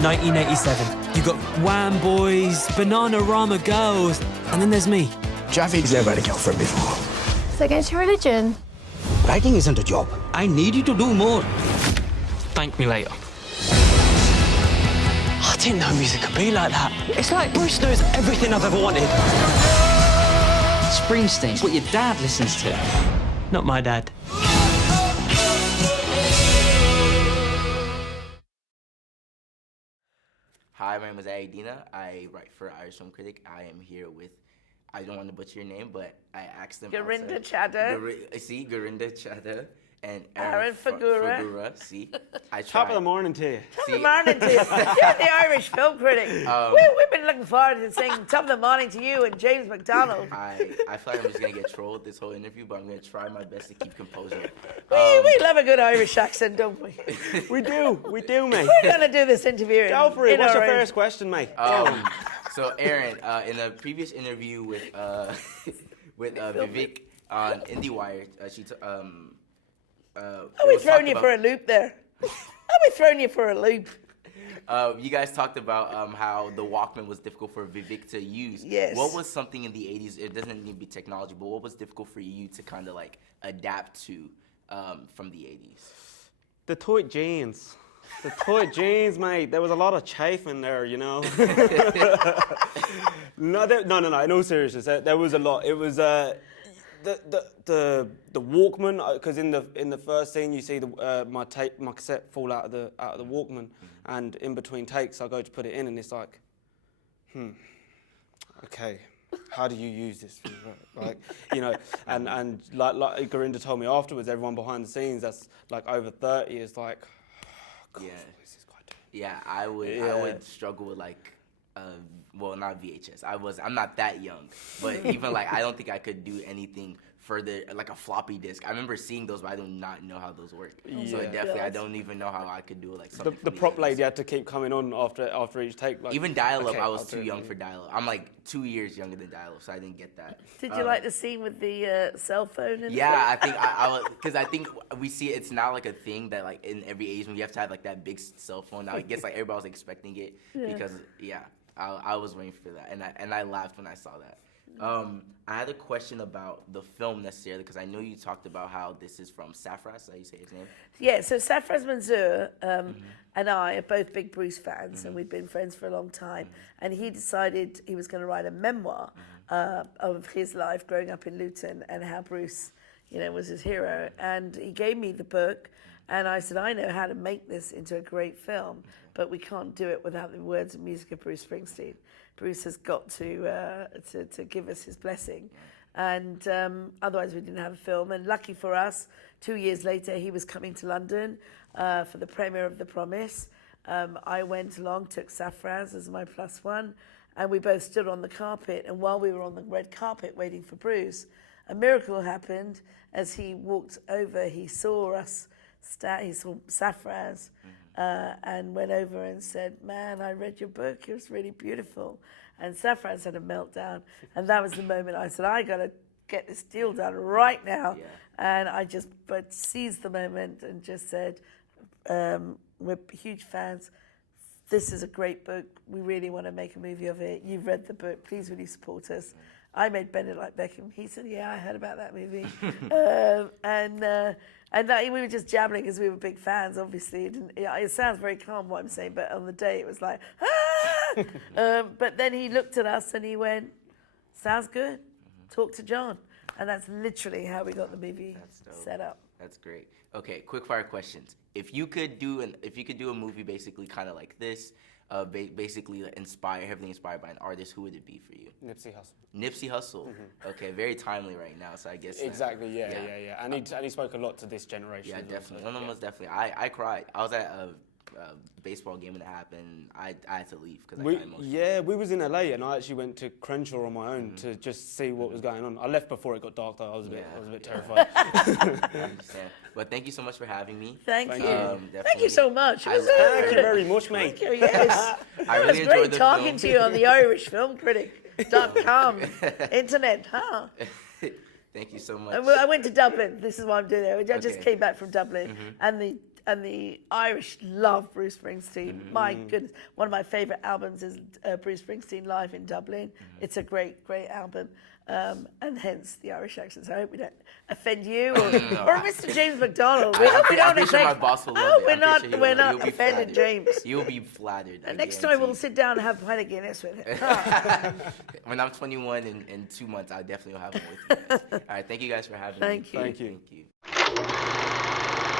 1987. You got Wham Boys, Banana Rama Girls, and then there's me. Jaffe's never had a girlfriend before. So against your religion? Writing isn't a job. I need you to do more. Thank me later. I didn't know music could be like that. It's like Bruce knows everything I've ever wanted. Springsteen's what your dad listens to. Not my dad. Hi, my name is Dina. I write for Irish Film Critic. I am here with, I don't want to butcher your name, but I asked them. Gurinda Chadha. See, Gurinda Chadha and Aaron Phagura. See, I tried. Top of the morning to you. Top of the morning to you. You're the Irish Film Critic. We've been looking forward to saying top of the morning to you and James McDonald. I feel like I'm just going to get trolled this whole interview, but I'm going to try my best to keep composure. We love a good Irish accent, don't we? We do, mate. We're going to do this interview. Go for it. What's your first question, mate? So, Aaron, in a previous interview with Vivek on IndieWire, Are we throwing you for a loop there? Are we throwing you for a loop? You guys talked about how the Walkman was difficult for Vivek to use. Yes. What was something in the 80s, it doesn't need to be technology, but what was difficult for you to kind of like adapt to from the 80s? The tight jeans. The tight jeans, mate. There was a lot of chafe in there, you know. No. In all seriousness, there was a lot. It was the Walkman, because in the first scene you see my cassette fall out of the Walkman, and in between takes I go to put it in, and it's like, okay, how do you use this? Like, you know, and like Gurinda told me afterwards, everyone behind the scenes that's like over 30 is like, God, yeah, what is this guy doing? Yeah, I would struggle with like. Well, not VHS. I'm not that young, but even like I don't think I could do anything further like a floppy disk. I remember seeing those, but I do not know how those work. So definitely, I don't even know how I could do like something. The prop lady had to keep coming on after each take. Like, even dial-up, I was too young for dial-up. I'm like 2 years younger than dial-up, so I didn't get that. Did you like the scene with the cell phone? And yeah, I think I was, because I think we see it's now like a thing that like in every age when you have to have like that big cell phone. Now I guess like everybody was expecting it because I was waiting for that, and I laughed when I saw that. I had a question about the film necessarily, because I know you talked about how this is from Safras, how you say his name? Yeah, so Safras Manzoor and I are both big Bruce fans, and we've been friends for a long time. And he decided he was going to write a memoir of his life growing up in Luton and how Bruce, you know, was his hero. And he gave me the book, and I said, I know how to make this into a great film, but we can't do it without the words and music of Bruce Springsteen. Bruce has got to give us his blessing. And otherwise we didn't have a film. And lucky for us, 2 years later, he was coming to London for the premiere of The Promise. I went along, took Safraz as my plus one, and we both stood on the carpet. And while we were on the red carpet waiting for Bruce, a miracle happened. As he walked over, he saw us, he saw Safraz, and went over and said, man, I read your book, it was really beautiful. And Safraz had a meltdown, and that was the moment I said, I gotta get this deal done right now. Yeah. And I just seized the moment and just said, we're huge fans. This is a great book. We really want to make a movie of it. You've read the book. Please, will you support us? I made Bend It Like Beckham. He said, yeah, I heard about that movie. And that, we were just jabbering because we were big fans, obviously. It sounds very calm what I'm saying, but on the day it was like, ah! But then he looked at us and he went, sounds good. Talk to John. And that's literally how we got the movie set up. That's great. Okay, quick fire questions. If you could do a movie basically kind of like this, basically heavily inspired by an artist, who would it be for you? Nipsey Hussle. Nipsey Hussle. Okay, very timely right now. So I guess exactly. Yeah. And he spoke a lot to this generation. Yeah, definitely. No, most definitely. I cried. I was at a baseball game when it happened. I had to leave because I got emotional. Yeah, we was in LA and I actually went to Crenshaw on my own to just see what was going on. I left before it got dark though. I was a bit terrified. I understand. But thank you so much for having me. Thank you. Thank you so much. Thank you very much, mate. Thank you. Yes. I really enjoyed great talking to you on the IrishFilmCritic.com internet, huh? Thank you so much. I went to Dublin. This is why I'm doing it. I just came back from Dublin, and the Irish love Bruce Springsteen. My goodness, one of my favourite albums is Bruce Springsteen live in Dublin. It's a great album, and hence the Irish accent. So I hope we don't offend you or Mr. James McDonald. We hope we don't I'm sure my offend. boss will love Oh, it. we're not You'll be offended, flattered. James. You'll be flattered. I Next time guarantee. we'll sit down and have a pint of Guinness with him. When I'm 21 in 2 months, I definitely will have one with you guys. All right, thank you guys for having me. Thank you. Thank you. Thank you.